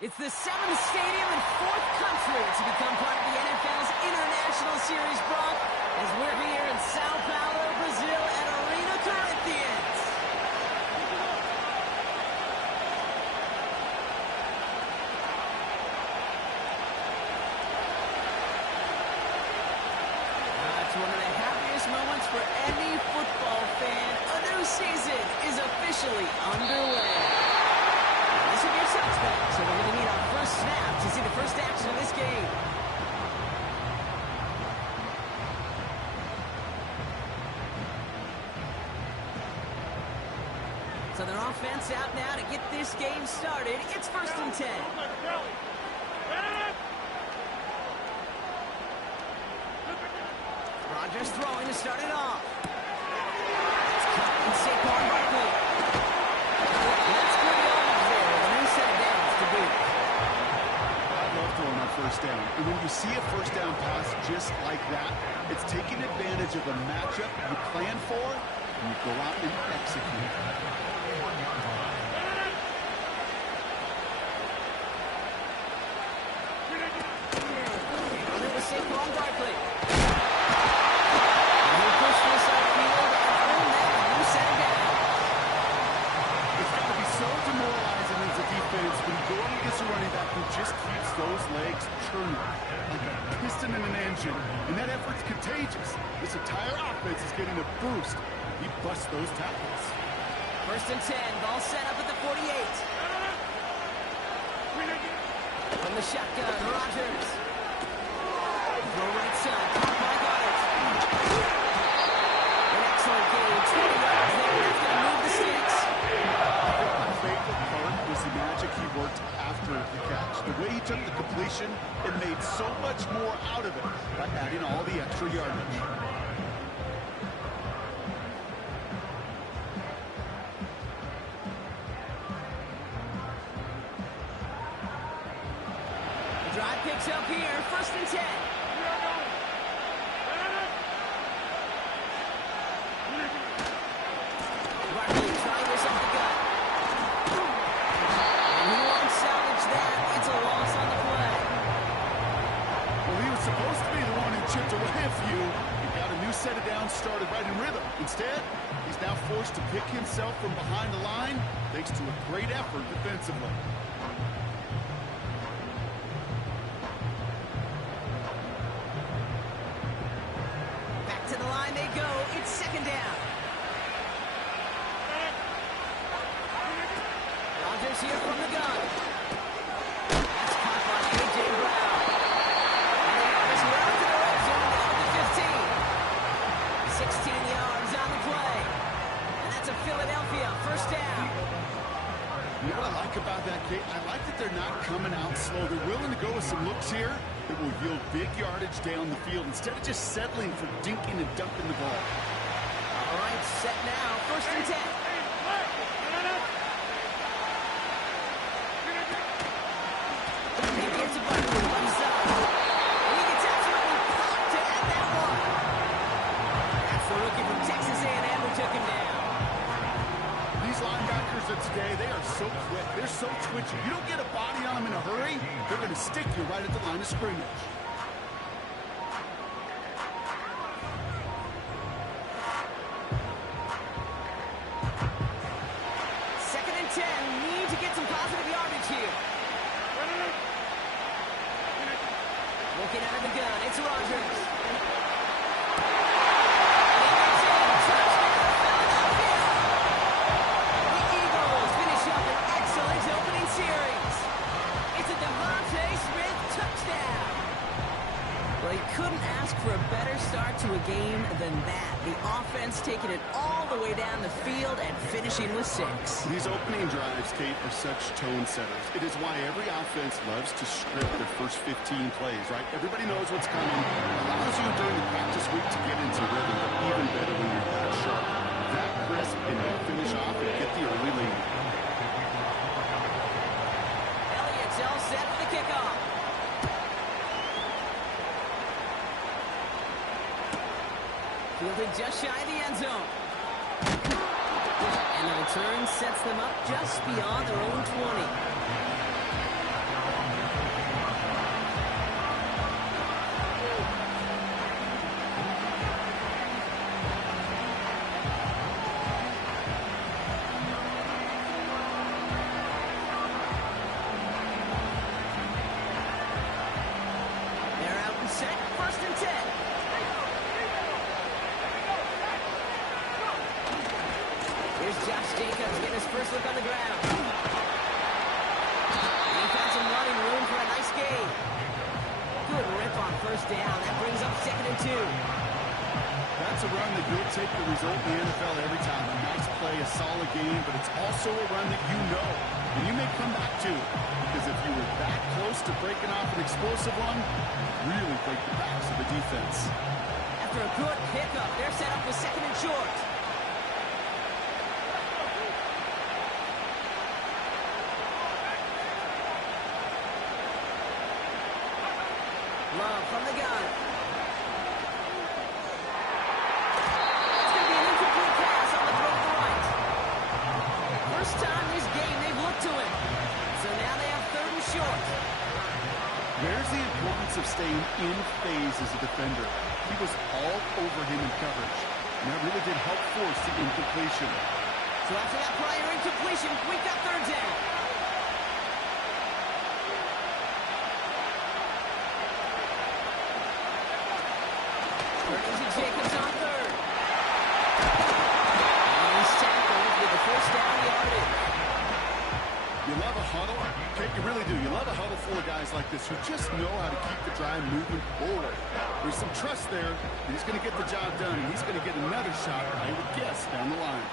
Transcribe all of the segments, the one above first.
It's the 7th stadium and 4th country to become part of the NFL's International Series, Brock, as we're here in Sao Paulo, Brazil at Arena Corinthians. It's one of the happiest moments for any football fan. A new season is officially underway. This will be a touchback, so we're going to need our first snap to see the first action of this game. So their offense out now to get this game started. It's 1st and 10. Rodgers throwing to start it off. It's caught in Saquon Barkley. That's pretty over there. The new set of downs to boot. I love throwing on first down. And when you see a first down pass just like that, it's taking advantage of a matchup you plan for, and you go out and execute. And it was Saquon Barkley. And he'll push this upfield and earn that new set of downs. It's got to be so demoralizing as a defense when you go up against a running back who just keeps those legs churning like a piston in an engine, and that effort's contagious. This entire offense is getting a boost. He busts those tackles. 1st and 10, ball set up at the 48. From the shotgun, Rodgers. Throw right side, caught by Goddard. An excellent game, 20 yards there. That's going to move the sticks. My favorite part was the magic he worked after the catch. The way he took the completion and made so much more out of it by adding all the extra yardage. The drive picks up here, 1st and 10. Barkley trying this off the gut. And he won't salvage that. It's a loss on the play. Well, he was supposed to be the one who chipped away a few and got a new set of downs started right in rhythm. Instead, he's now forced to pick himself from behind the line thanks to a great effort defensively. Back to the line they go. It's 2nd down. Rodgers here from the gun. That's caught by A.J. Brown. And they have us well to the red zone down to 15. 16 yards on the play. And that's a Philadelphia 1st down. You know what I like about that, Kate? I like that they're not coming out slow. They're willing to go with some looks here that will yield big yardage down the field instead of just settling for dinking and dumping the ball. All right, set now. 1st and 10. He gets a button to one side. And he gets absolutely popped to end that one. That's the rookie from Texas A&M who took him down. These linebackers of today, they are so quick. They're so twitchy. You don't get a body on them in a hurry, they're going to stick you right at the line of scrimmage. Second and 10. Need to get some positive yardage here. Looking out of the gun. It's Rodgers. Well, you couldn't ask for a better start to a game than that. The offense taking it all the way down the field and finishing with 6. These opening drives, Kate, are such tone setters. It is why every offense loves to script their first 15 plays, right? Everybody knows what's coming. Allows you during the practice week to get into rhythm, but even better when you're that sharp, that crisp, and you finish off and get the early lead. Elliott's all set for the kickoff. Fielded just shy of the end zone. And the return sets them up just beyond their own 20. They're out and set, 1st and 10. Here's Josh Jacobs getting his first look on the ground. And he found some running room for a nice gain. Good rip on 1st down. That brings up 2nd and 2. That's a run that you'll take the result in the NFL every time. A nice play, a solid game, but it's also a run that you know, and you may come back to. Because if you were that close to breaking off an explosive one, really break the backs of the defense. After a good pickup, they're set up with 2nd and short. Love from the gun. It's going to be an incomplete pass on the throw to the right. First time this game they've looked to him. So now they have 3rd and short. There's the importance of staying in phase as a defender. He was all over him in coverage, and that really did help force the incompletion. So after that prior incompletion, we've got 3rd down. Turning to Jacobs on 3rd. And he's tackled with the 1st down yardage. You love a huddle? Kate, you really do. You love a huddle full of guys like this who just know how to keep the drive moving forward. There's some trust there. He's going to get the job done, and he's going to get another shot, I would guess, down the line.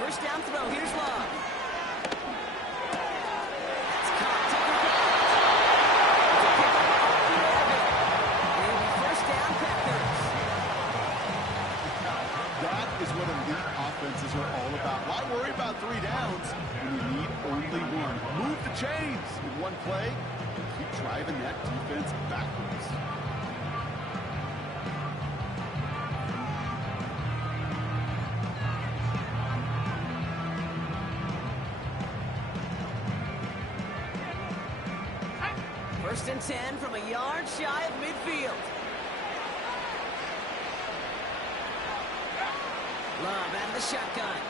First down throw. Here's Love. That's caught. It'll be 1st down, Packers. That is what elite offenses are all about. Why worry about 3 downs when you need only 1? Move the chains in one play and keep driving that defense backwards. First and 10 from a yard shy of midfield. Love out of the shotgun.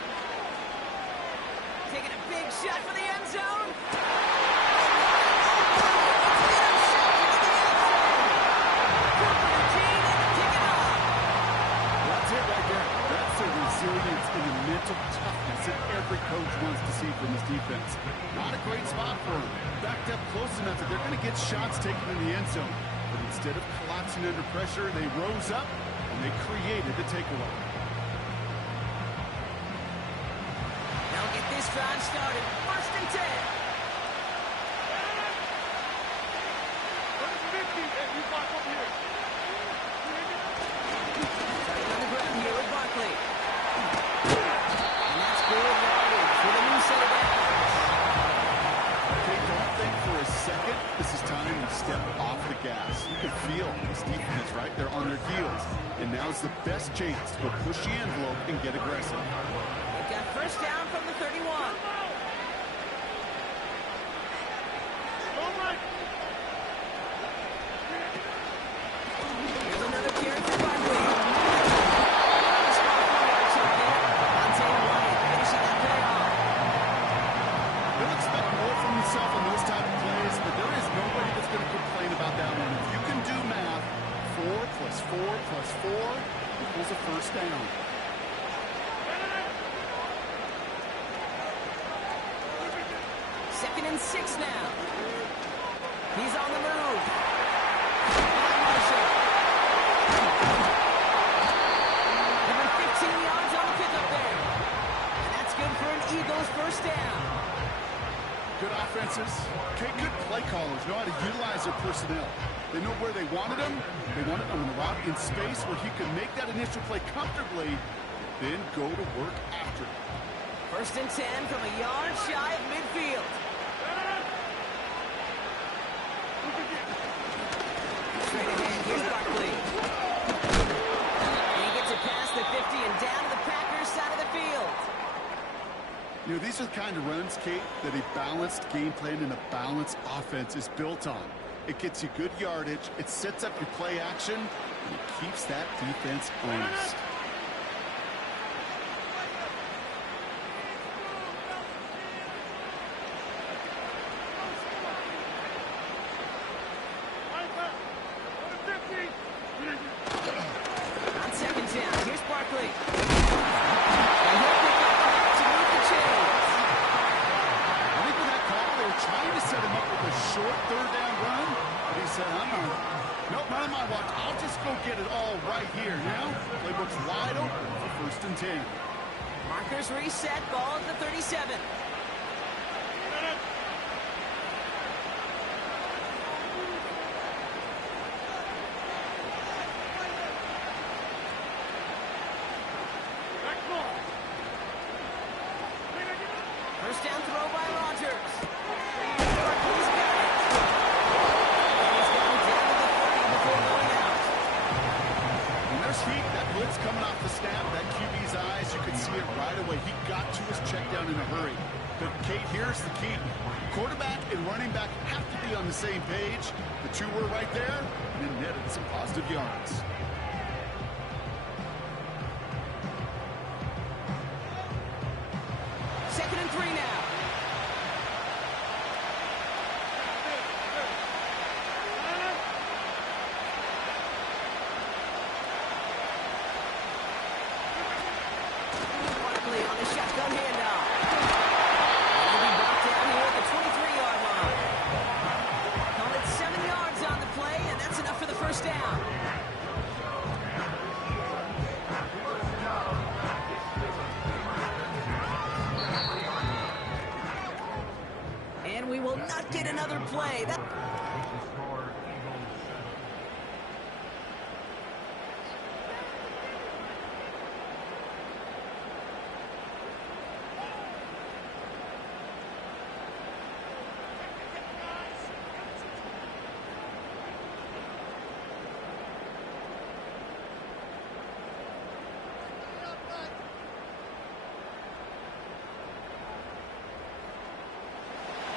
Taking a big shot for the end zone. That's it right there. That's the resilience and the mental toughness that every coach wants to see from his defense. Not a great spot for him. Backed up close enough that they're going to get shots taken in the end zone. But instead of collapsing under pressure, they rose up and they created the takeaway. They'll get this drive started. 1st and 10. Starting on the ground here with Barkley. And that's good yardage for the new set of downs. Okay, don't think for a second this is time to step off the gas. You can feel this defense, right? They're on their heels. And now's the best chance to push the envelope and get aggressive. They've got 1st down from the 31. Here's another carry for Barkley. Finishing that play off. He'll expect more from himself on those type of plays, but there is nobody that's going to complain about that one. If you can do math, 4 plus 4 plus 4 equals a 1st down. 2nd and 6 now. He's on the move. Given 15 yards on the pickup there. And that's good for an Eagles first down. Good offenses. Okay, good play callers know how to utilize their personnel. They know where they wanted him. They wanted him on the route in space where he could make that initial play comfortably, then go to work after it. 1st and 10 from a yard shy of midfield. Straight ahead, here's Barkley. And he gets it past the 50 and down to the Packers side of the field. You know, these are the kind of runs, Kate, that a balanced game plan and a balanced offense is built on. It gets you good yardage, it sets up your play action, and it keeps that defense honest. On 2nd down, here's Barkley. And he'll pick up the ball to move the chains. I think with that call, they were trying to set him up with a short 3rd down run, but he said, nope, not on my watch. I'll just go get it all right here. Now, playbook's wide open for 1st and 10. Markers reset, ball at the 37. First down throw by Rodgers. Barkley's got it. And he's going down to the 30 before going out. When there's heat, that blitz coming off the snap, that QB's eyes, you could see it right away. He got to his check down in a hurry. But, Kate, here's the key. Quarterback and running back have to be on the same page. The two were right there, and it netted some positive yards. Second and 3 now. Barkley on the shotgun handoff. He'll be brought down here at the 23-yard line. Call it 7 yards on the play, and that's enough for the first down. And we will not get another play.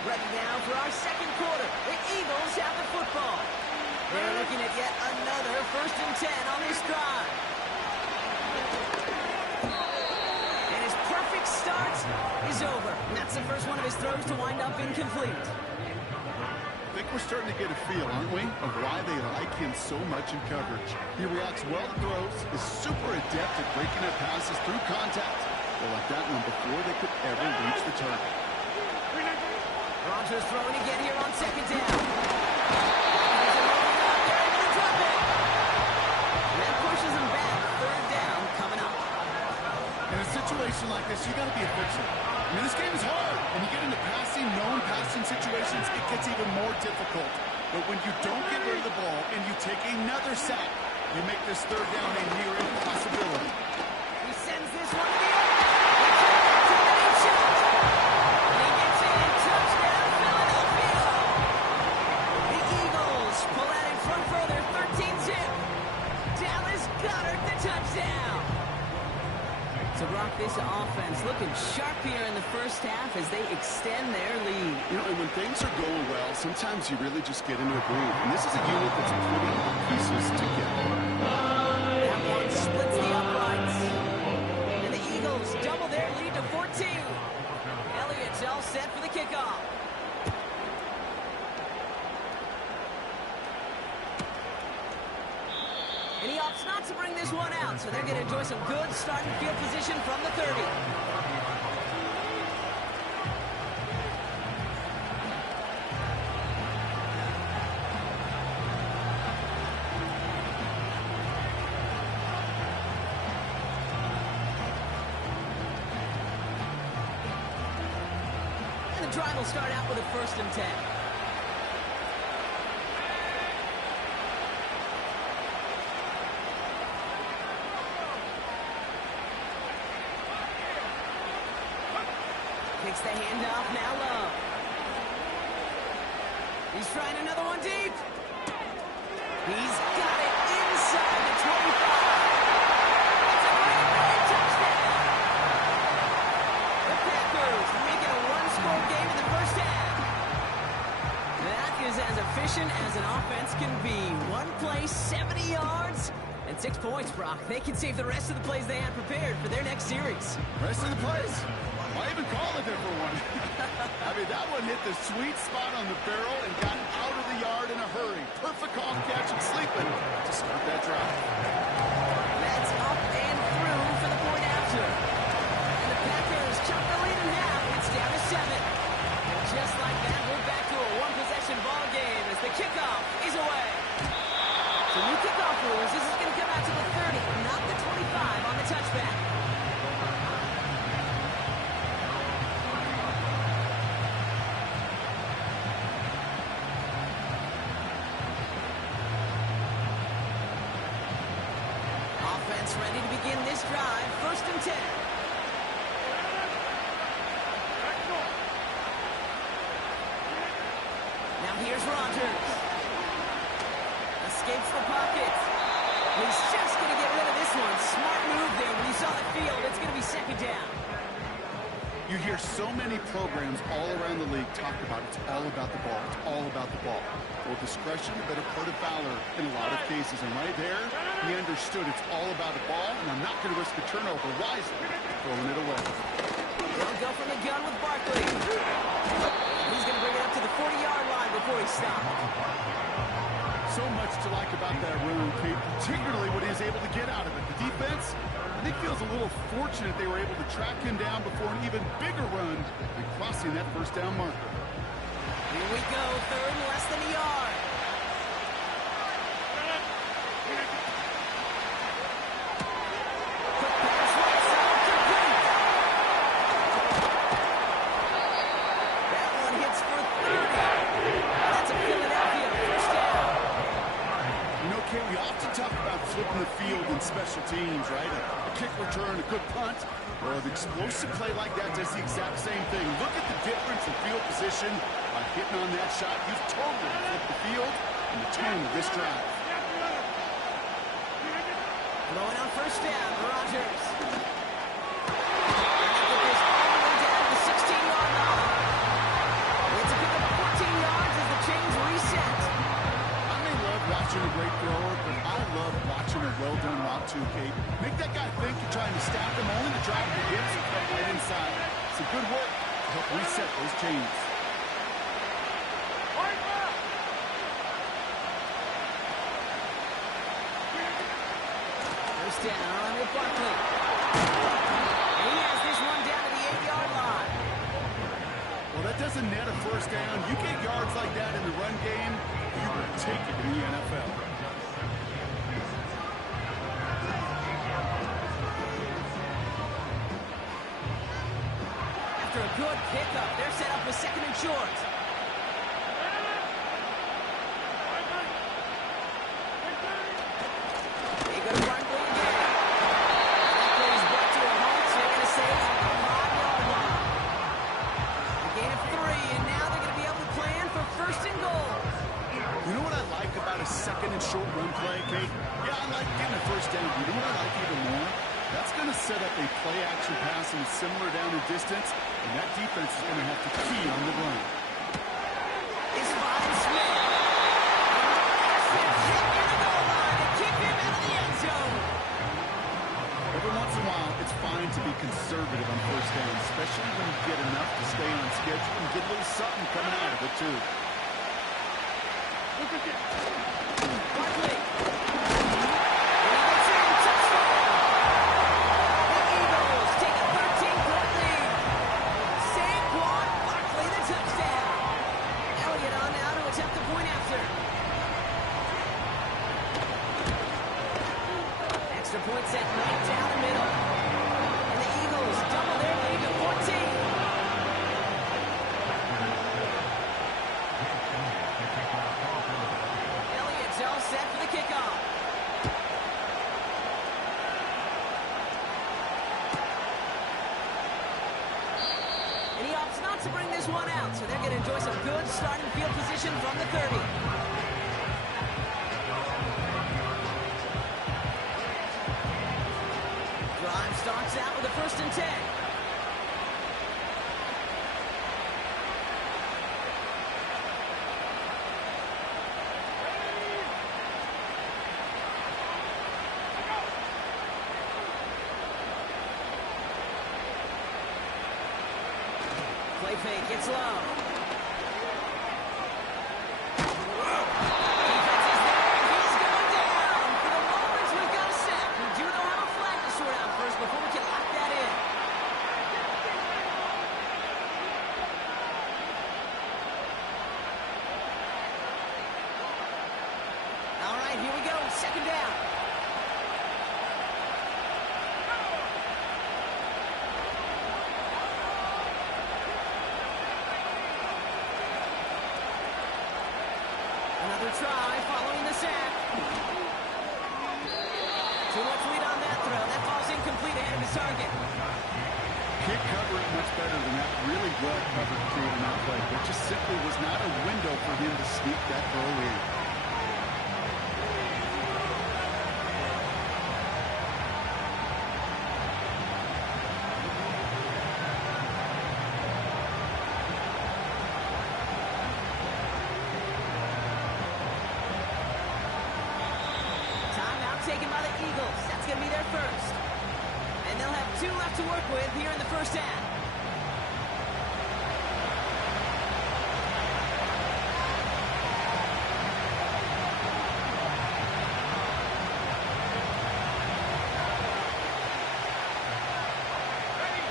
Ready now for our second quarter. The Eagles have the football. They're looking at yet another 1st and 10 on this drive. And his perfect start is over. And that's the first one of his throws to wind up incomplete. I think we're starting to get a feel, aren't we, of why they like him so much in coverage. He reacts well to throws, is super adept at breaking up passes through contact. They like that one before they could ever reach the target. Rodgers throwing again here on 2nd down. They're able to drop it. And that pushes him back. 3rd down coming up. In a situation like this, you got to be efficient. I mean, this game is hard. When you get into passing, known passing situations, it gets even more difficult. But when you don't get rid of the ball and you take another sack, you make this 3rd down a near impossibility. He sends this one to the end. He shot. And he gets in. Touchdown, Philadelphia. The Eagles pull out in front for their 13-zip. Dallas Goedert the touchdown. So, Brock, this offense looking sharp here in the first half as they extend their lead. You know, and when things are going well, sometimes you really just get into a groove. And this is a unit that's putting the pieces together. That one splits the uprights. And the Eagles double their lead to 14. Elliott's all set for the kickoff. And he opts not to bring this one out, so they're going to enjoy some good starting field position from the 30. drive will start out with a 1st and 10. Takes the handoff, now low. He's trying another one deep. He's got it inside the 25. It's a great touchdown. The Packers make it a one-score game in the 1st half. That is as efficient as an offense can be. One play, 70 yards, and 6 points, Brock. They can save the rest of the plays they had prepared for their next series. Rest of the plays? Why even call it there for one? I mean, that one hit the sweet spot on the barrel and got out of the yard in a hurry. Perfect call catch and sleeping to start that drive. That's up and through for the point after. And the Packers chunk the lead in half. It's down to 7. And just like that, we're back to a one-possession ball game as the kickoff is away. So new kickoff rules. This is going to come out to the 30, not the 25 on the touchback. Ready to begin this drive. 1st and 10. Now here's Rodgers. Escapes the pocket. He's just going to get rid of this one. Smart move there. When he saw the field, it's going to be 2nd down. You hear so many programs all around the league talk about it's all about the ball. It's all about the ball. Well, discretion, a better part of valor in a lot of cases. And right there, he understood it's all about the ball, and I'm not going to risk a turnover. Wisely throwing it away. They'll go from the gun with Barkley. He's going to bring it up to the 40-yard line before he stopped. So much to like about that run, Kate, particularly what he was able to get out of it. The defense, I think, feels a little fortunate they were able to track him down before an even bigger run and crossing that 1st down marker. Here we go, 3rd and less than a yard. Quick pass right side, complete. That one hits for 30. That's a Philadelphia 1st down. You know, Kate, we often talk about flipping the field in special teams, right? A kick return, a good punt. Well, an explosive play like that does the exact same thing. Look at the difference in field position by hitting on that shot. You've totally flipped the field and the tone of this drive. Throwing on 1st down, Rodgers. And they get this all the way down to the 16-yard line. It's a pick up of 14 yards as the chains reset. I may love watching a great thrower, but I love watching a well-done route too, Kate. Make that guy think you're trying to stack him only to drive the hips and cut right inside. Some good work to help reset those chains. 1st down with Barkley. And he has this one down to the 8-yard line. Well, that doesn't net a 1st down. You get yards like that in the run game, you will take it in the NFL. After a good pickup, they're set up with 2nd and short. They go to Barkley again. That play is brought to a halt, so they're going to say at the 5-yard line. A gain of 3, and now they're going to be able to plan for 1st and goal. You know what I like about a 2nd and short run play, Kate? Yeah, I like getting a 1st down. You know what I like even more? That's going to set up a play-action pass and similar down in distance, and that defense is going to have to key on the run. Is finds Smith. Smith hit near the goal line to keep him out of the end zone. Every once in a while, it's fine to be conservative on 1st down, especially when you get enough to stay on schedule and get a little something coming out of it, too. Barkley. And he gets in. Touchdown. The Eagles take a 13-point lead. Saquon Barkley, the touchdown. Now we get on now to attempt the point after. Extra point set right down the middle. And the Eagles double their lead to 14. so they're going to enjoy some good starting field position from the 30. Drive starts out with a 1st and 10. Play fake, it's low. Defense is there, he's going down. For the Rovers, we've got a set. We do know how to flag to sort out first before we can lock that in. All right, here we go, 2nd down. Another try following the sack. Too much lead on that throw. That ball's incomplete ahead of his target. Can't cover it much better than that. Really well covered creating that play. There just simply was not a window for him to sneak that throw in. Taken by the Eagles. That's going to be their first. And they'll have 2 left to work with here in the 1st half.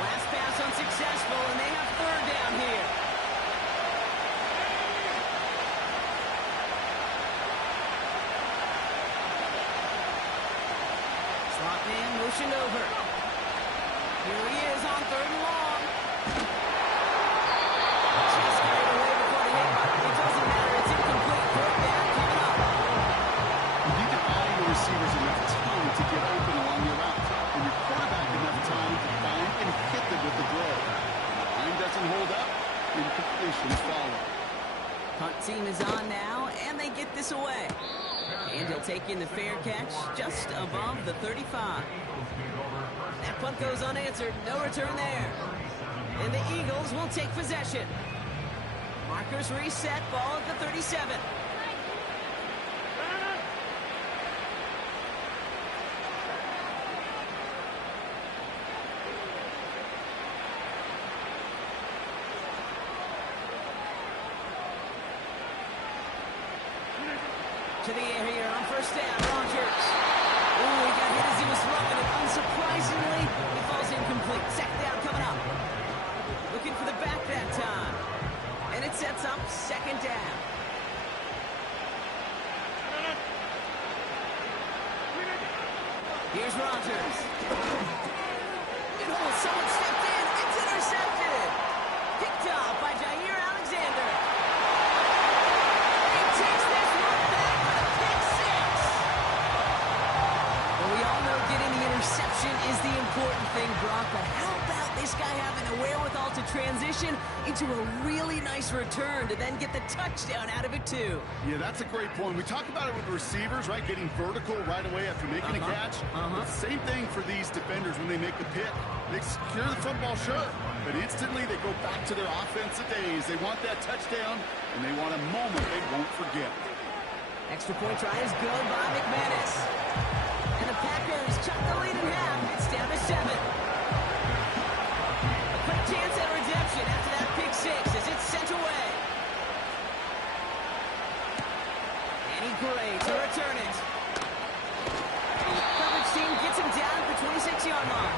Last pass unsuccessful, and they have 3rd down here. Slot man motioned over. Here he is on 3rd and long. Just carried away before the hit mark. It doesn't matter. It's incomplete. 4th down coming up. You need to buy your receivers enough time to get open along your route, and your quarterback enough time to find and hit them with the throw. The line doesn't hold up, incompletions follow. Punt team is on now, and they get this away. And he'll take in the fair catch just above the 35. That punt goes unanswered. No return there. And the Eagles will take possession. Markers reset. Ball at the 37. To the air here on 1st down, Rogers. Ooh, he got hit as he was throwing it. Unsurprisingly, he falls incomplete. 2nd down coming up. Looking for the back that time. And it sets up 2nd down. Here's Rogers. Oh, someone stepped in. It's intercepted. Picked up by Jair Alexander. He takes this one back for the pick 6. Well, we all know getting the interception is the important thing, Brock, but how about this guy having the wherewithal to transition into a really nice return to then get the touchdown out of it, too? Yeah, that's a great point. We talk about it with receivers, right? Getting vertical right away after making a catch. But same thing for these defenders when they make the pick. They secure the football, sure, but instantly they go back to their offensive days. They want that touchdown, and they want a moment they won't forget. Extra point try is good by McManus. And the Packers chop the lead in half. It's down to 7. A quick chance at redemption after that pick 6 as it's sent away. Danny Gray to return it. The coverage team gets him down at the 26-yard mark.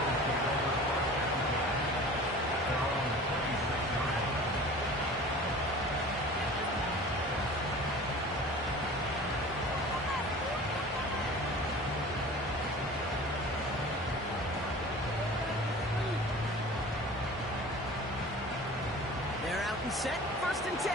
They're out and set. 1st and 10.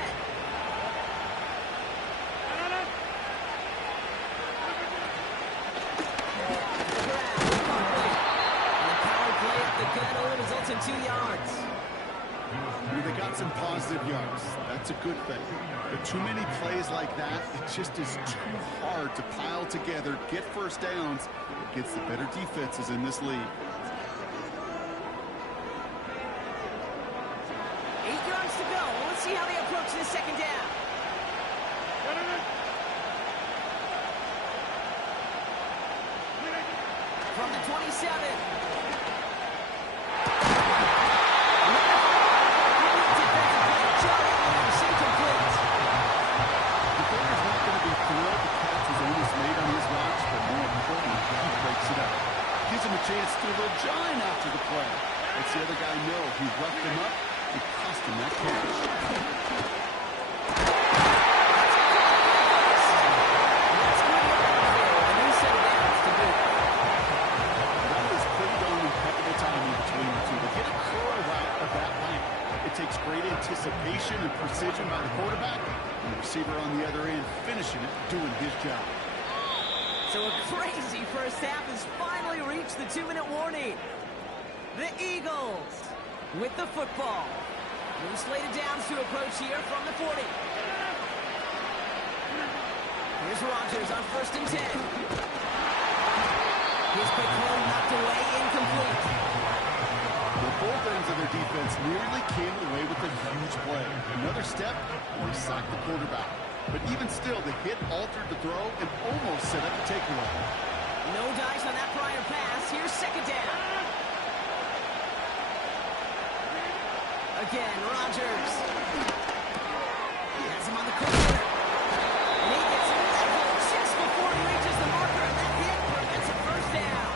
The power play at the gun only results in 2 yards. I mean, they got some positive yards. That's a good thing. But too many plays like that, it just is too hard to pile together, get first downs against the better defenses in this league. 8 yards to go. Well, let's see how they approach this second down. From the 27. Chance to the giant after the play. Lets the other guy know he roughed him up and cost him that catch. That was pretty darn impeccable timing between the two. To get a curl route of that length, it takes great anticipation and precision by the quarterback, and the receiver on the other end finishing it, doing his job. So a crazy first half has finally reached the 2-minute warning. The Eagles with the football. Move slated downs to approach here from the 40. Here's Rodgers on 1st and 10. His quick throw knocked away, incomplete. The both ends of their defense nearly came away with a huge play. Another step, and they sacked the quarterback. But even still, the hit altered the throw and almost set up the takeaway. No dice on that prior pass. Here's second down. Again, Rodgers. He has him on the corner. And he gets leveled just before he reaches the marker, and that hit prevents a first down.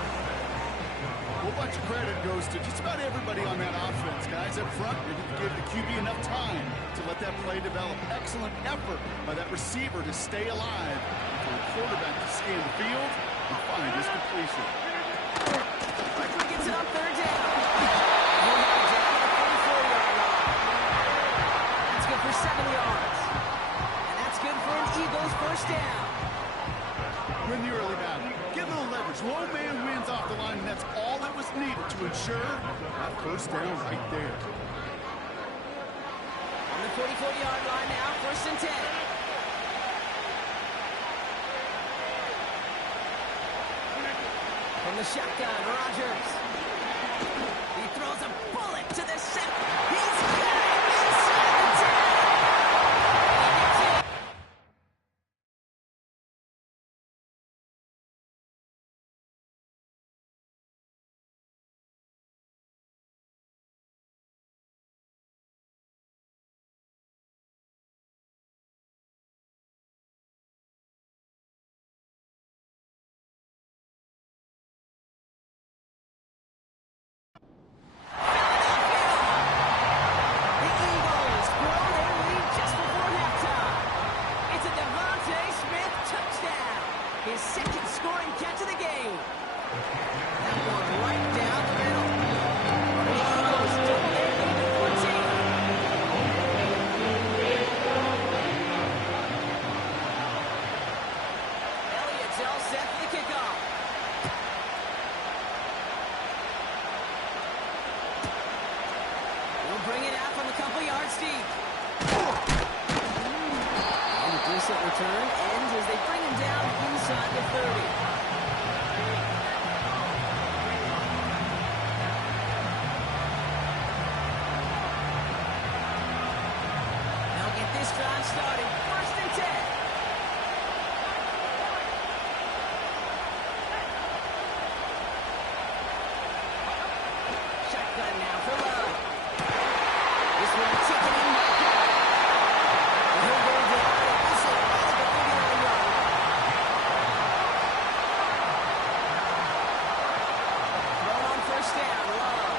A whole bunch of credit goes to just about everybody on that offense. Guys up front, they didn't give the QB enough time to let that play develop. Excellent effort by that receiver to stay alive, and for the quarterback to scan the field and find his completion. Quickly gets it on 3rd down. He'll have it down at the 44-yard line. That's good for 7 yards. And that's good for an Eagles first down. Win the early battle. Get a little leverage. Low man wins off the line, and that's all that was needed to ensure that first down right there. On the 44-yard line now, 1st and 10. From the shotgun, Rodgers. He throws a bullet to the center. He's got it inside the 10. He gets it. His second scoring catch of the game. That one right down the middle. The Eagles double their lead to 14. Elliott's all set for the kickoff. He'll bring it out from a couple yards deep. And a decent return ends as they bring him down inside the 30. They'll get this drive started. 1st and 10. Shotgun now for Love. This one taken in by Cobb. He'll go down and whistle all the 39-yard line. Thrown on 1st down, Love.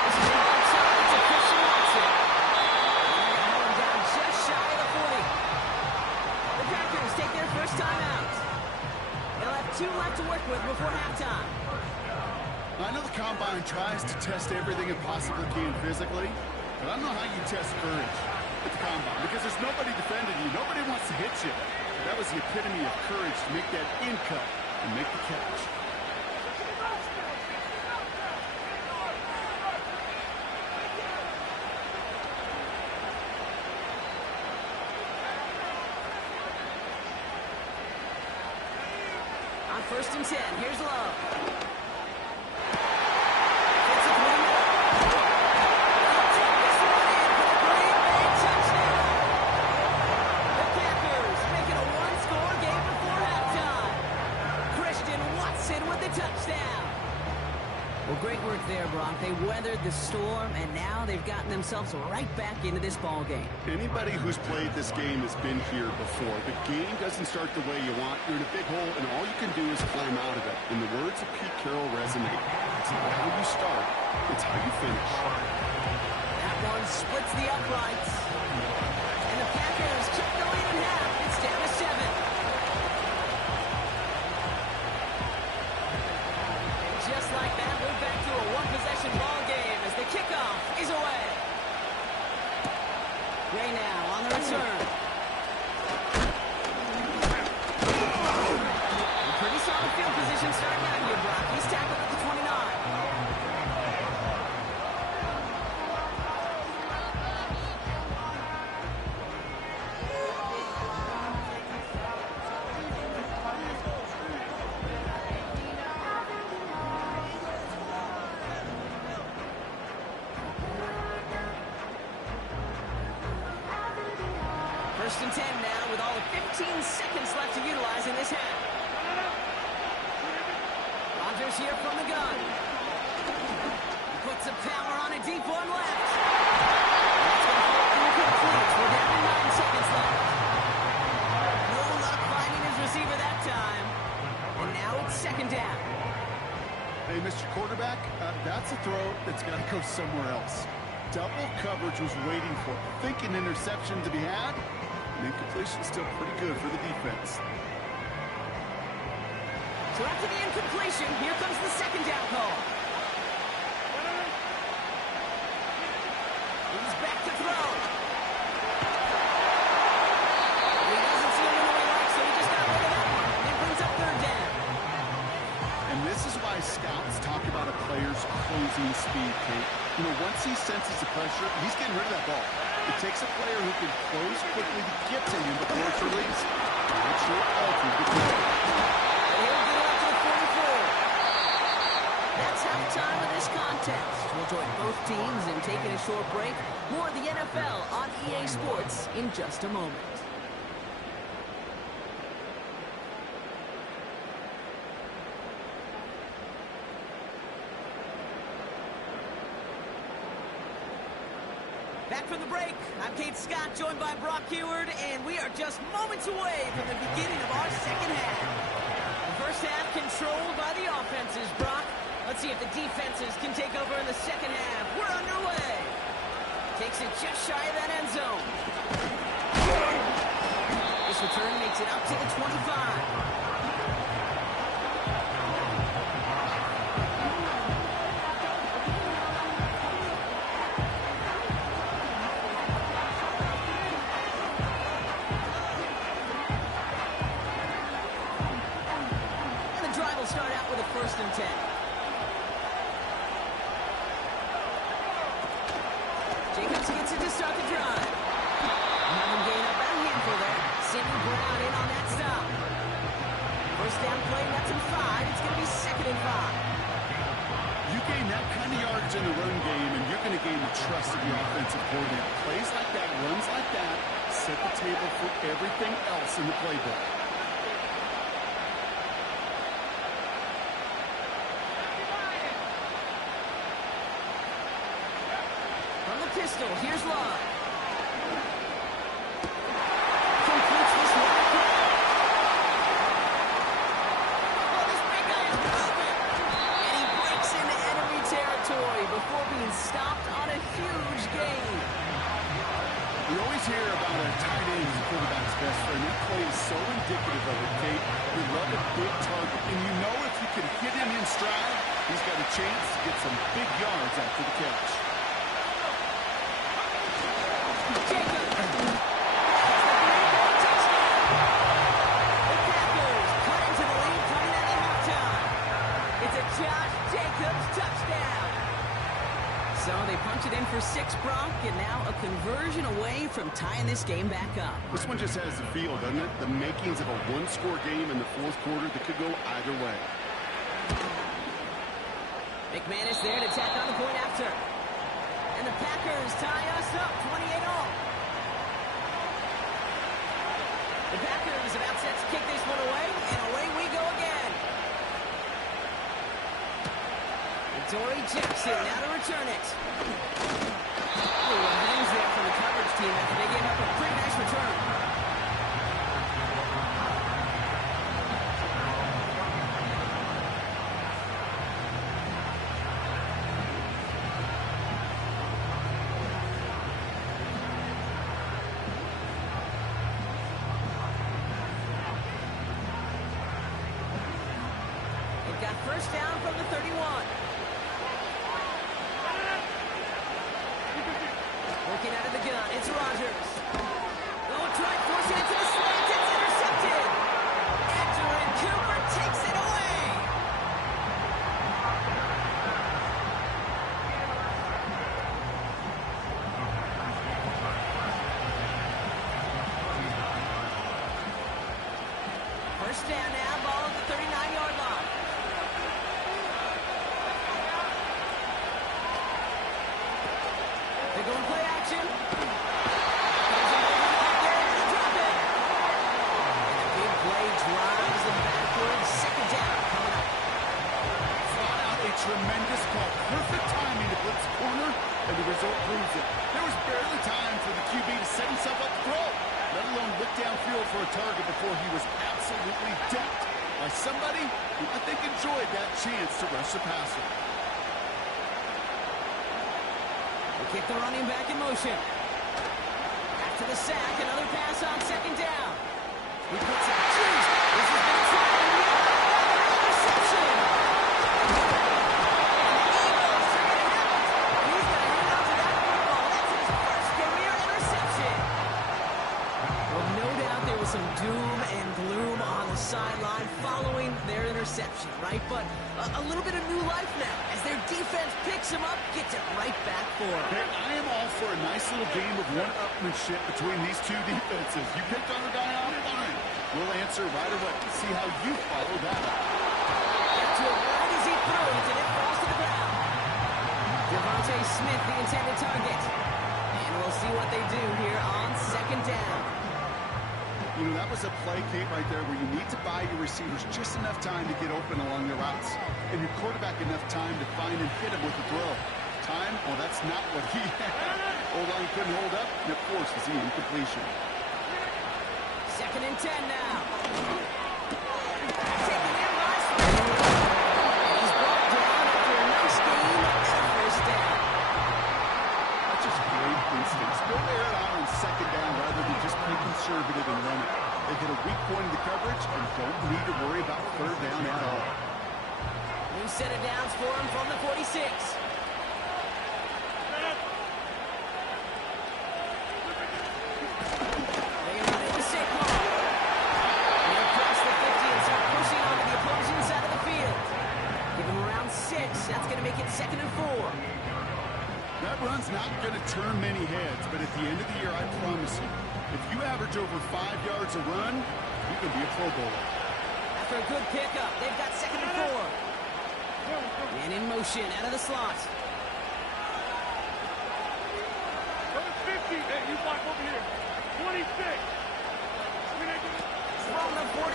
This is outside to Christian Watson. And they're going to hold him down just shy of the 40. The Packers take their first time out. They'll have 2 left to work with before halftime. I know the Combine tries to test everything it possibly can physically, but I don't know how you test courage at the Combine, because there's nobody defending you. Nobody wants to hit you. That was the epitome of courage to make that in cut and make the catch. First and 10. Here's Love. Well, great work there, Brock. They weathered the storm, and now they've gotten themselves right back into this ball game. Anybody who's played this game has been here before. The game doesn't start the way you want. You're in a big hole, and all you can do is climb out of it. In the words of Pete Carroll resonate, it's not how you start, it's how you finish. That one splits the uprights. And the Packers cut the lead in half. It's down to 7. Just like that, we're back to a one-possession ball game as the kickoff is away. Gray now on the return. Pretty solid field position starting out here, Brock. He's tackled at the 29. First and 10 now with all of 15 seconds left to utilize in this half. Rodgers here from the gun. Puts some power on a deep one left. That's going to fall incomplete. We're down to 9 seconds left. No luck finding his receiver that time. And now it's second down. Hey, Mr. Quarterback, that's a throw that's got to go somewhere else. Double coverage was waiting for it. Thinking interception to be had. And incompletion still pretty good for the defense. So after the incompletion, here comes the second down call. He's back to throw. He doesn't see a window he likes, so he just got rid of that one. And it brings up third down. And this is why scouts talk about a player's closing speed, Kate. You know, once he senses the pressure, he's getting rid of that ball. It takes a player who can close quickly to get to him before it's released. Not sure altered the play. He'll get up to the 44. That's halftime of this contest. We'll join both teams in taking a short break. More of the NFL on EA Sports in just a moment. Back from the break, I'm Kate Scott, joined by Brock Heward, and we are just moments away from the beginning of our second half. The first half controlled by the offenses, Brock. Let's see if the defenses can take over in the second half. We're underway. Takes it just shy of that end zone. This return makes it up to the 25. Start out with a first and 10. Jacobs gets it to start the drive. Another gain up about a handful there. Sidney Brown in on that stop. First down play, that's in 5. It's going to be second and 5. You gain that kind of yards in the run game, and you're going to gain the trust of your offensive coordinator. Plays like that, runs like that, set the table for everything else in the playbook. Pistol, here's Love. Completes this one. Oh, this big guy is moving. And he breaks into enemy territory before being stopped on a huge gain. We always hear about a tight end as a quarterback's best friend. That play is so indicative of it, Kate. You love a big target, and you know if you can hit him in stride, he's got a chance to get some big yards after the catch. So they punch it in for 6, Brock, and now now a conversion away from tying this game back up. This one just has the feel, doesn't it? The makings of a one-score game in the fourth quarter that could go either way. McManus there to tack on the point after. And the Packers tie us up 28-all. The Packers about set to kick this one away, and away we go again. And Torrey Jackson now to return it. Oh, revenge there from the coverage team after they gave up a pretty nice return. Got first down from the 31. Looking out of the gun, it's Rodgers. Oh, try forcing it to the slot. It's intercepted. Andrew Cooper takes it away. First down now, ball at the 39-yard line. They're going play action. There's an overlap there, and they drop it. And a big play drives them backwards. Second down coming up. Fought out a tremendous call. Perfect timing to blitz corner, and the result proves it. There was barely time for the QB to set himself up to throw, let alone look downfield for a target before he was absolutely decked by somebody who I think enjoyed that chance to rush the passer. They kick the running back in motion. After the sack, another pass on second down. He puts it. Jeez, this has been a try. Interception. Eagles are going to have it. He's going to hang on to that football. That's his first career interception. Well, no doubt there was some doom and gloom on the sideline following their interception, right? But a little bit of new life now as their defense picks him up, gets it right back for him. Hey, I am all for a nice little game of one-upmanship between these two defenses. You picked on a guy out, fine. We'll answer right away. See how you follow that up. Got to it right as he throws, and it falls to the ground. Devontae Smith, the intended target. And we'll see what they do here on second down. You know, that was a play, Kate, right there where you need to buy your receivers just enough time to get open along their routes. And your quarterback enough time to find and hit him with a throw. Time? Well, that's not what he had. O-line couldn't hold up, and of course, it's the incompletion. Second and 10 now. Taken in by Smith. And he's brought down after a nice gain and a first down. That's just great instincts. Go air it out on second down rather than just be conservative and run it. They hit a weak point in the coverage and don't need to worry about third down at all. New set of downs for him from the 46. They run into Saquon. They cross the 50 and start pushing onto the opposing side of the field. Give him around 6. That's going to make it second and 4. That run's not going to turn many heads, but at the end of the year, I promise you, if you average over 5 yards a run, you can be a Pro Bowler. After a good pickup, they've got second and 4. Man in motion out of the slot. Number 50. Hey, you block over here. 26. From the 48.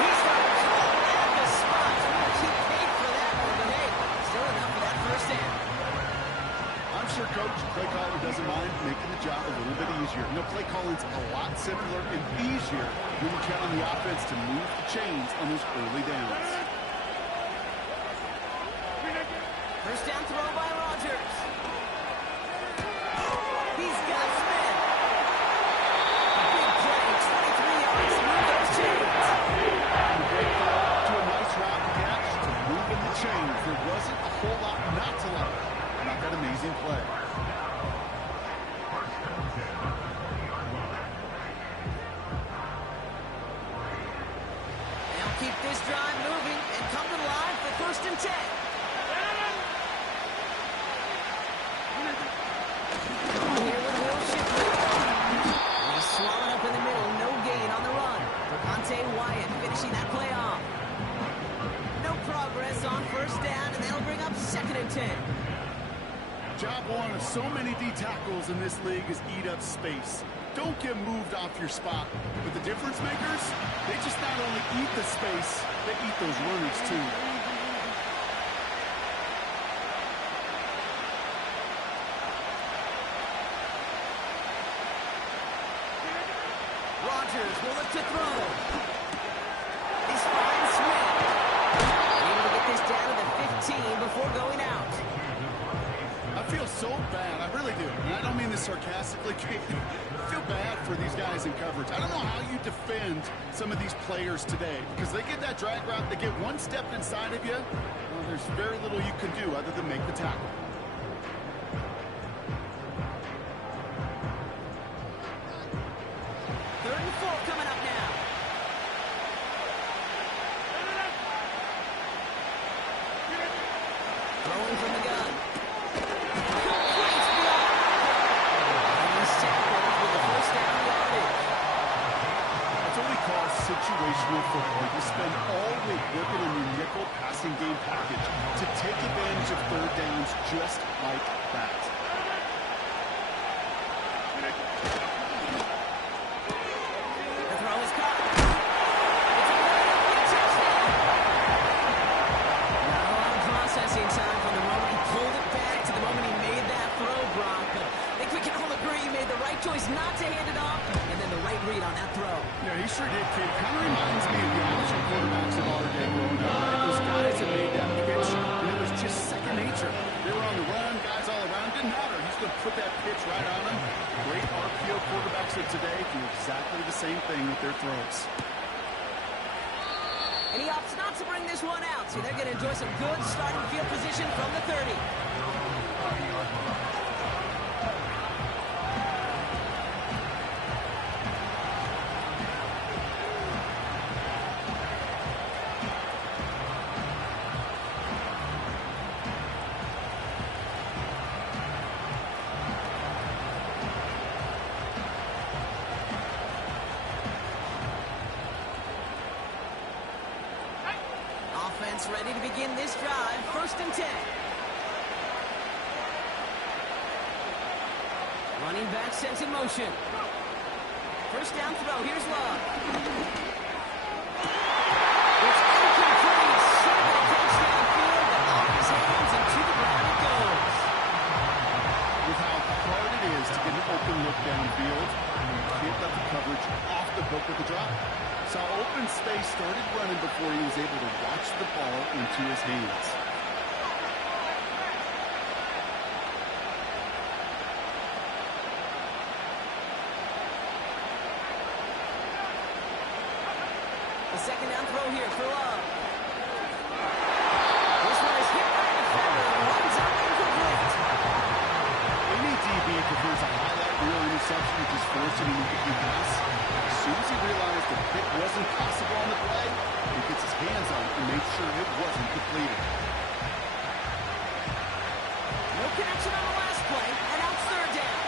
He's got caught at the spot. He paid for that one, but hey, still enough for that first down. I'm sure Coach play caller doesn't mind making the job a little bit easier. You know, play calling's a lot simpler and easier when you count on the offense to move the chains on those early downs. First down throw by Rodgers. He's got Smith. Big play, 23 yards to move those chains. Great throw to a nice route catch to move in the chains. There wasn't a whole lot not to like about that amazing play. They'll keep this drive moving and come to life for first and 10. that'll bring up 2nd and 10. Job one of so many D tackles in this league is eat up space. Don't get moved off your spot. But the difference makers, they just not only eat the space, they eat those runners too. Rodgers will look to throw. He's fine Smith. Able to get this down to the 15 before going out. I feel so bad, I really do. And I don't mean this sarcastically. I feel bad for these guys in coverage. I don't know how you defend some of these players today, because they get that drag route, they get one step inside of you, well, there's very little you can do other than make the tackle. Third and 4 coming up now. Throwing from the gun. Complete block. And he's tackled with the first down yardage. That's what we call situational football. You spend all week working on your nickel passing game package to take advantage of third downs just like that. The throw is caught. It's a complete touchdown. Not a lot of processing time from the moment he pulled it back to the moment he made that throw, Brock. But I think we can all agree he made the right choice not to hand it off, and then the right read on that throw. Yeah, he sure did, kid. Kind of reminds me of the option quarterbacks of our day growing up. Right? Those guys that made that pitch, and it was just second nature. They were on the run, guys all around. Didn't matter. He's going to put that pitch right on them. Great RPO quarterbacks of today do exactly the same thing with their throws. And he opts not to bring this one out, so they're going to enjoy some good starting field position from the 30. Offense ready to begin this drive. 1st and 10. Running back sent in motion. First down throw. Here's Love. It's incomplete. Short of catch downfield, but off his hands and to the ground it goes. With how hard it is to get an open look downfield, you can't let the coverage off the hook with the drop. Saw open space, started running before he was able to watch the ball into his hands. The second down throw here for Love. This one is hit by a defender and runs out incomplete. Any DB prefers a highlight reel interception, which is forcing an incomplete pass. As soon as he realized the hit wasn't possible on the play, he gets his hands on it and makes sure it wasn't completed. No connection on the last play, and now it's 3rd down.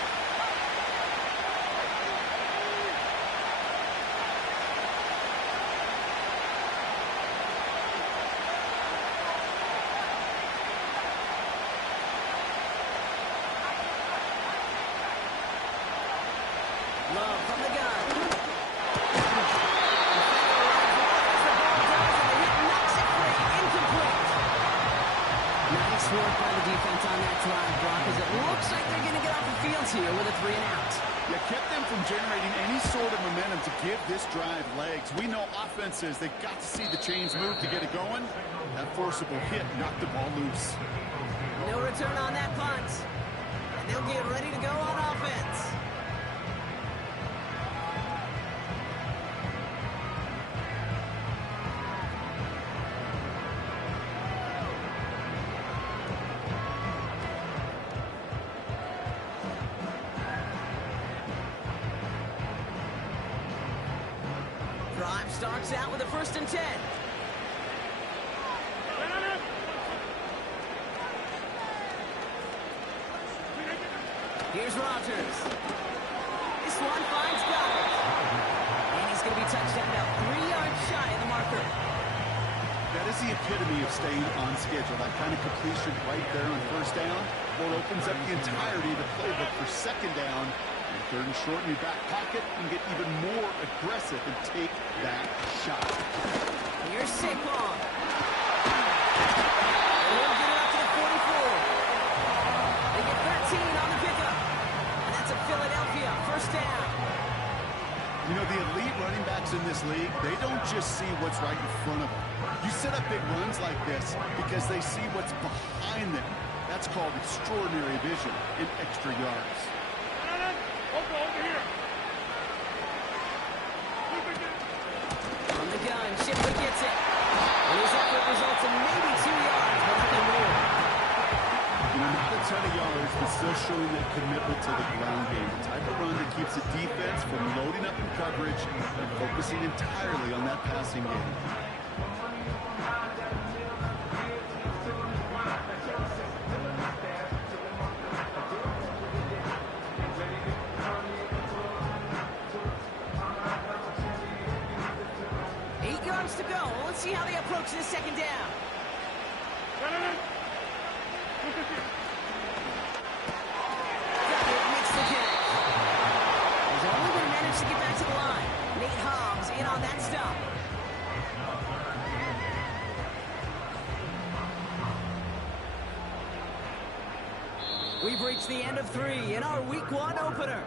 Love from the gun. Nice work by the defense on that drive, Brock, as it looks like they're going to get off the field here with a 3 and out. You kept them from generating any sort of momentum to give this drive legs. We know offenses, they got to see the chains move to get it going. That forcible hit knocked the ball loose. No return on that punt. And they'll get ready to go on offense. Drive starts out with a 1st and 10. Here's Rodgers. This one finds Goddard. And he's going to be touched down about 3 yards shy of the marker. That is the epitome of staying on schedule. That kind of completion right there on first down. Well, opens up the entirety of the playbook for second down. And third and short in your back pocket, and get even more aggressive and take that shot. Here's Saquon. They'll get it up to the 44. They get 13 on the pickup. And that's a Philadelphia first down. You know, the elite running backs in this league, they don't just see what's right in front of them. You set up big runs like this because they see what's behind them. That's called extraordinary vision in extra yards. Over here. On the gun, Shipper gets it. And his effort results in maybe 2 yards, but nothing more. You know, not a ton of yards, but still showing that commitment to the ground game. The type of run that keeps the defense from loading up in coverage and focusing entirely on that passing game. To go. Let's see how they approach this second down. Makes the catch. He's only going to manage to get back to the line. Nate Hobbs in on that stop. We've reached the end of 3 in our Week 1 opener.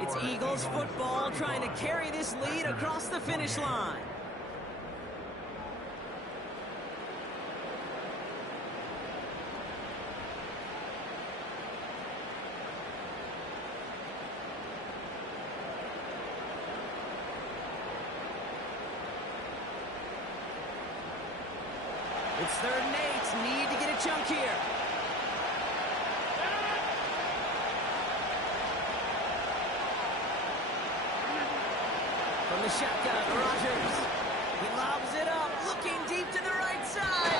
It's Eagles football trying to carry this lead across the finish line. It's 3rd and 8. Need to get a chunk here. From the shotgun, Rodgers. He lobs it up, looking deep to the right side.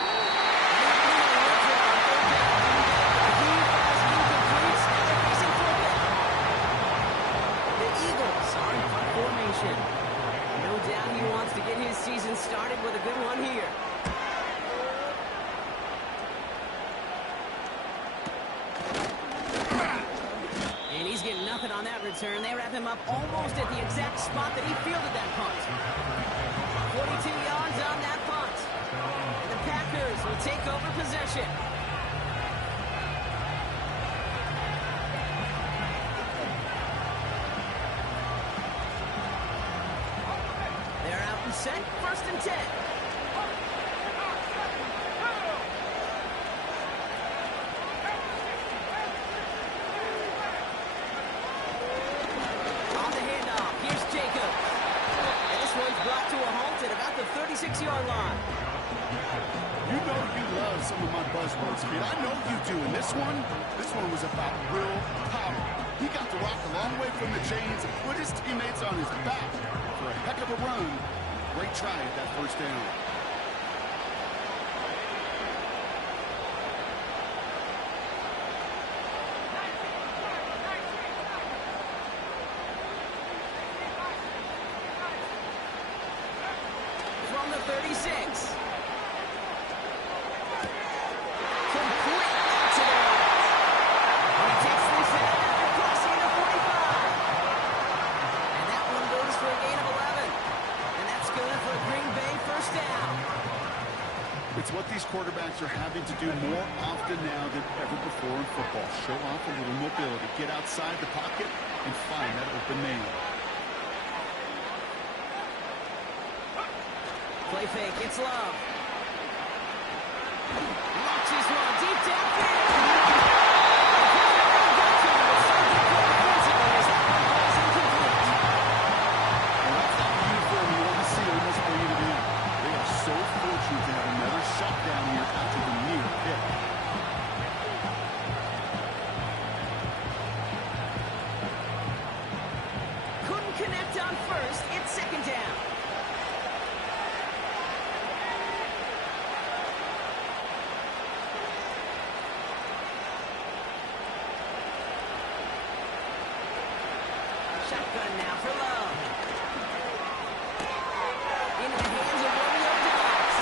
The Eagles are in punt formation. No doubt he wants to get his season started with a good one here. On that return, they wrap him up almost at the exact spot that he fielded that punt. 42 yards on that punt. And the Packers will take over possession. They're out and set, 1st and 10. Brought to a halt at about the 36-yard line. You know you love some of my buzzwords, kid. I know you do. And this one was about real power. He got the rock a long way from the chains and put his teammates on his back for a heck of a run. Great try at that first down. From the 36. Complete to the right. And he takes this out after crossing the 45. And that one goes for a gain of 11. And that's good for a Green Bay first down. It's what these quarterbacks are having to do more often now than ever before in football. Show off a little mobility. Get outside the pocket and find that open man. Play fake, it's Love. Launches one deep downfield. And that's that uniform you want to see almost bring it in. They are so fortunate to have another shutdown here after the near pick. Couldn't connect on first, it's 2nd down. Shotgun now for Love. Into the hands of Romeo Doubs.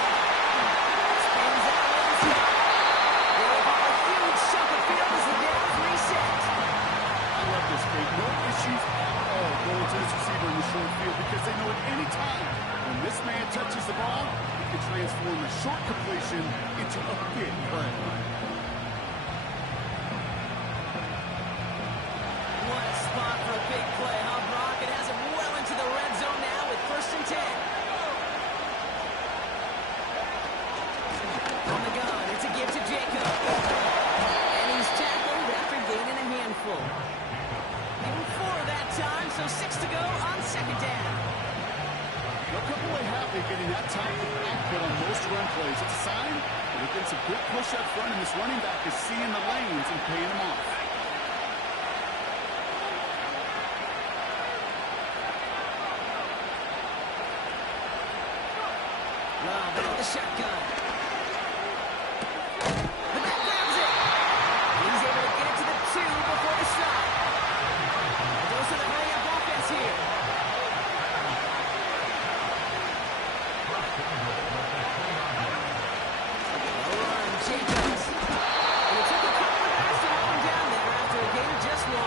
to go on second down. They'll come away happy getting that type of output on most run plays. It's a sign that they're getting some good push up front, and this running back is seeing the lanes and paying them off. Love in the shotgun. The back grabs it. He's able to get it to the 2 before the stop. Goes to the hurry-up offense here. Jacobs. And it took a couple of guys to hold him down there after a gain of just 1.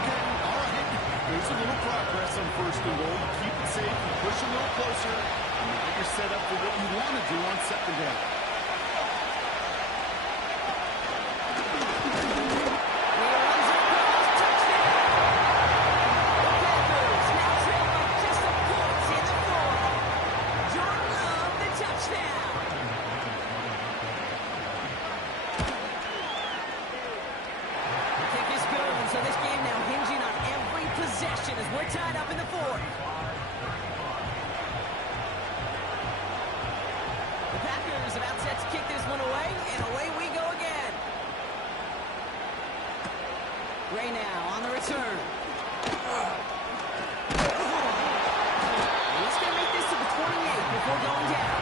Okay, all right. There's a little progress on first and goal. You keep it safe, you push a little closer, and now you're set up for what you want to do on second down. As we're tied up in the 4th. The Packers about set to kick this one away, and away we go again. Gray now on the return. He's going to make this to the 28 before going down.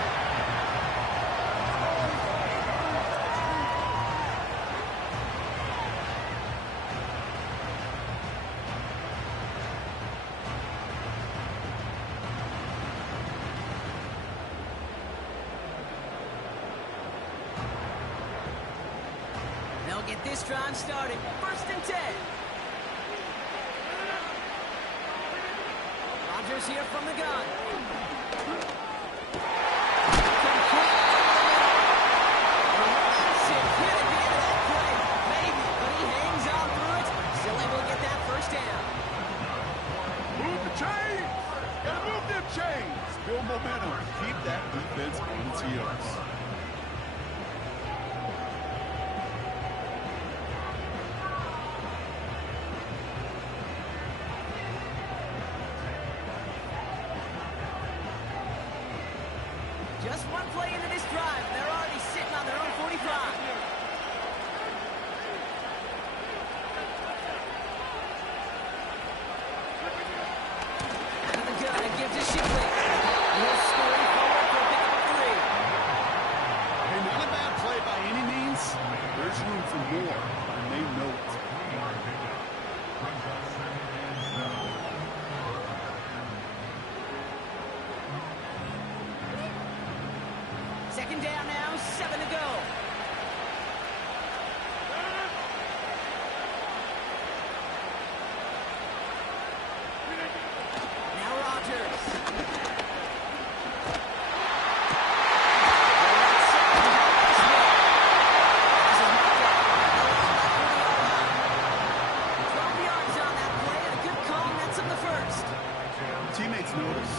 They'll get this drive started. 1st and 10. Rodgers here from the gun. Massive hit at the end of that play. Maybe, but he hangs on through it. Still able to get that 1st down. Move the chains! Gotta move them chains! Build momentum. Keep that defense on its heels. Just one play into this drive, and they're already sitting on their own 45. Out of the gun, it gives to Shipley. He'll score forward for a pickup of 3. Hey, not a bad play by any means. There's room for more, and they know it. Second down now, 7 to go. Now Rodgers. Teammates notice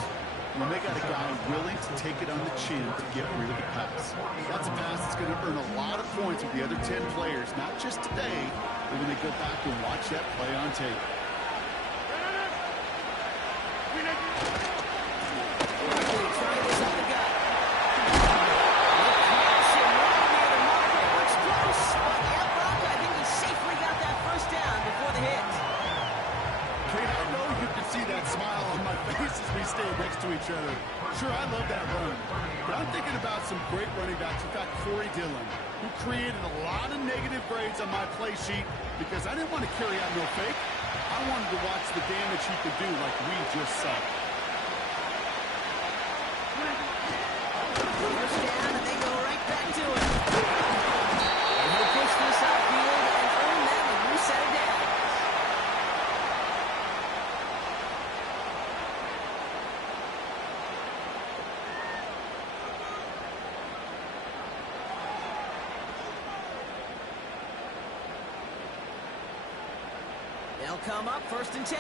when they got a guy willing to take it on the chin to get rid of the pass. That's a pass that's going to earn a lot of points with the other 10 players, not just today, but when they go back and watch that play on tape. Trying this up the gut. Looks close, but yeah, Brock, I think he safely got that 1st down before the hit. Kate, I know you can see that smile on my face as we stay next to each other. Sure, I love that run, but I'm thinking about some great running backs. In fact, Corey Dillon, who created a lot of negative grades on my play sheet because I didn't want to carry out no fake. I wanted to watch the damage he could do like we just saw. 1st down, and they go right back to it. And he'll push this outfield and earn them a new set of downs. They'll come up 1st and 10.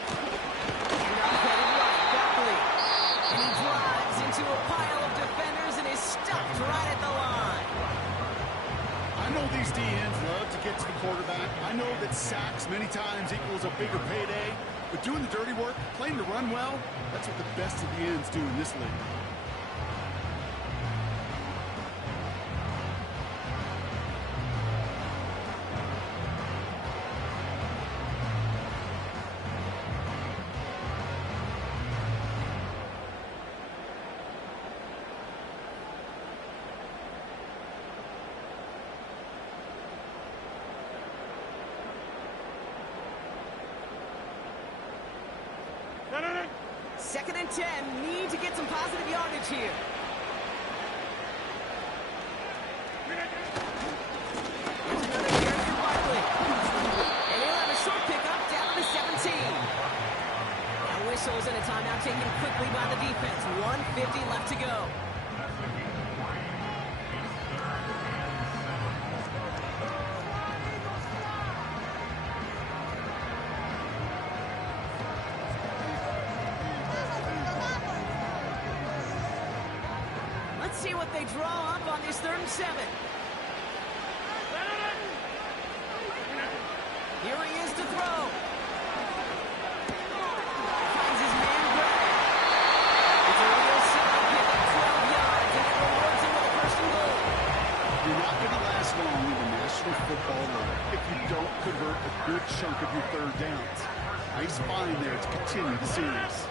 Handoff headed right, Barkley. And he drives into a pile of defenders. times equals a bigger payday, but doing the dirty work, playing to run well, that's what the best of the ends do in this league. Second and 10. Need to get some positive yardage here. Here's another carry for Barkley. And he'll have a short pickup down to 17. Now whistles and a timeout taken quickly by the defense. 1:50 left to go. Let's see what they draw up on this 3rd and 7. Here he is to throw. Finds his man Gray. It's a real simple pickup, 12 yards, and it rewards him with a 1st and goal. You're not going to last long in the National Football League if you don't convert a good chunk of your 3rd downs. Nice find there to continue the series.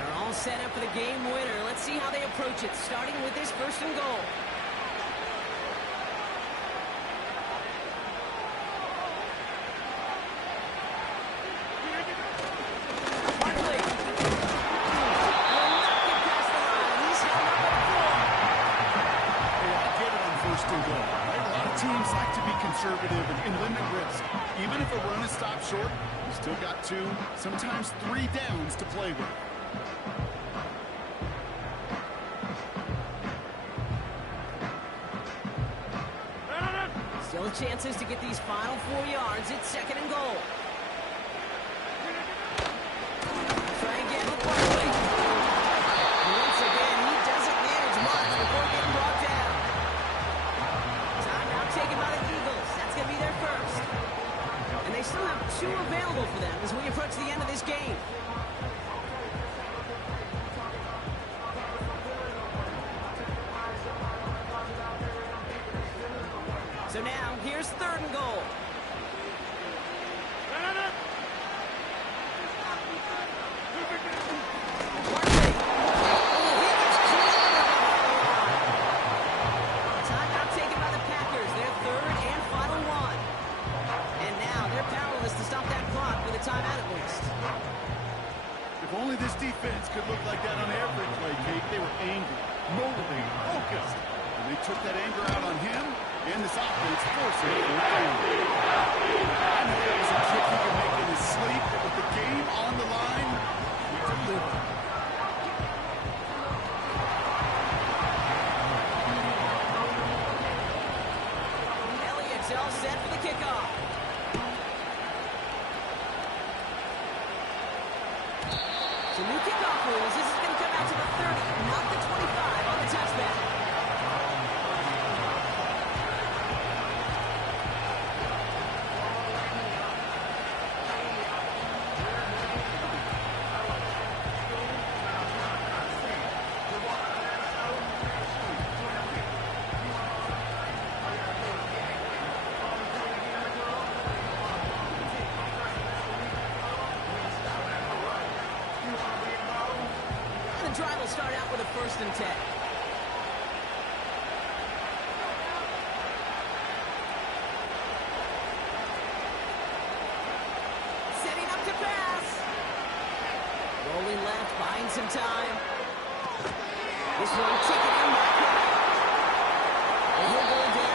They're all set up for the game winner. Let's see how they approach it, starting with this 1st and goal. Barkley. Will not get past the line. He's held up at 4. Hey, I get it on 1st and goal, right? A lot of teams like to be conservative and limit risk. Even if a run is stopped short, you still got 2, sometimes 3 downs to play with. Still chances to get these final 4 yards. It's 2nd and goal. Try again with Barkley. Once again, he doesn't manage much before getting brought down. Timeout taken by the Eagles. That's going to be their first. And they still have 2 available for them as we approach the end of this game. So now, here's 3rd and goal. Barkley. Oh, he gets timeout taken by the Packers. Their 3rd and final one. And now they're powerless to stop that clock with a timeout at least. If only this defense could look like that on every play, Kate. They were angry, motivated, focused. And they took that anger out on him and this offense, forcing it to win. I know that was a kick he could make in his sleep, but with the game on the line, he delivered. Elliott's all set for the kickoff. So new kickoff rules. This is going to come out to the 30, not the 25 on the touchback. The drive will start out with a 1st and 10. Setting up to pass. Rolling left, buying some time. This one taken in by Craig. And he'll go down